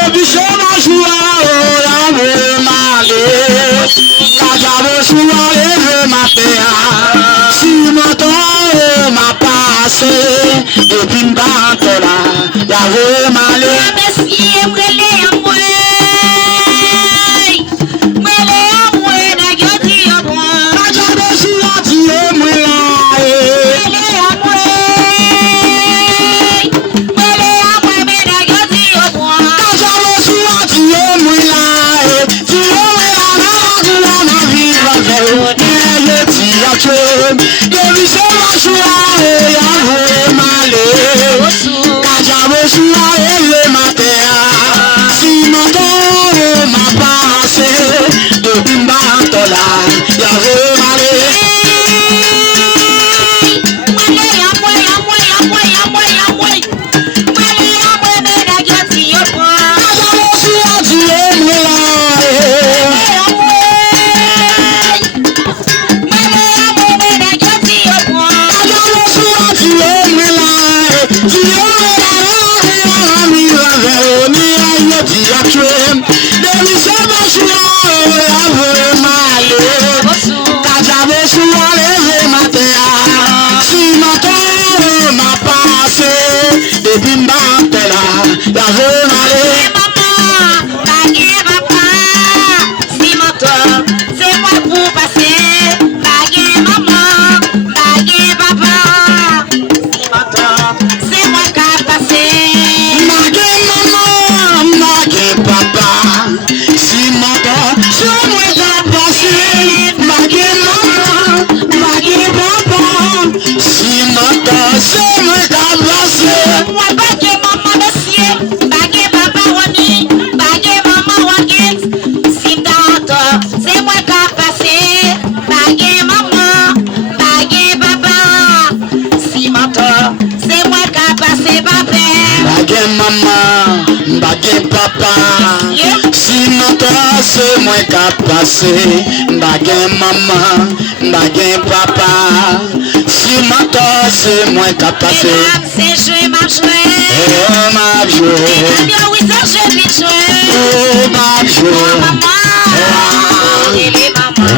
Depuis ce jour, la veut m'aller. Quand j'avais souvent levé ma paix, si mon temps m'a passé, depuis une bande là, la veut m'aller. C'est moi qui a passé, m'baguen maman, m'baguen papa. Si ma c'est moi qui a passé. C'est joué, m'a joué. Oh m'a joué. Oui, ça je vais jouer. Oh m'a joué. Maman, et les mamans.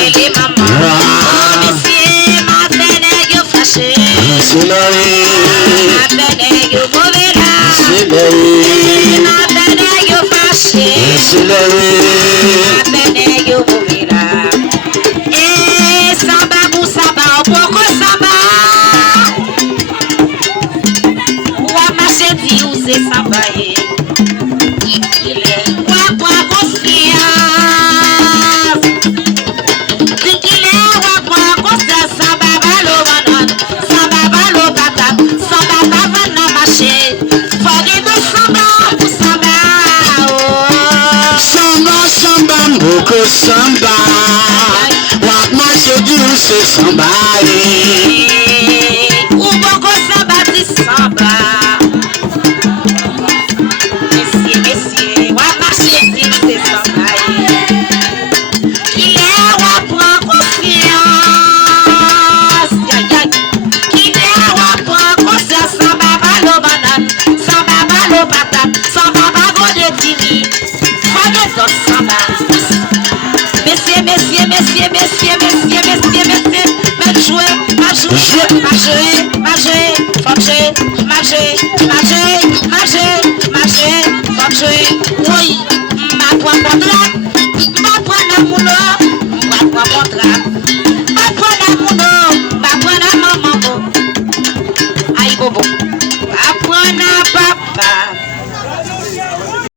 Et les mamans. Oh monsieur, ma peine est fâchée. C'est la vie. Ma peine est mauvais là. C'est la vie. Ma peine est fâchée. C'est la vie. Ma peine est mauvais là. Et samba pour samba, pourquoi samba? Ou marcher dit où c'est samba? Samba, what marche du c'est samba. Ou boko samba di samba. Messieurs, what marche du c'est samba. Qui est wa prend confiance. Qui est wa prend confiance. Samba balo banane, samba balo patate, samba bago de tini. Fagé dans samba. Messieurs, jouer, faut jouer,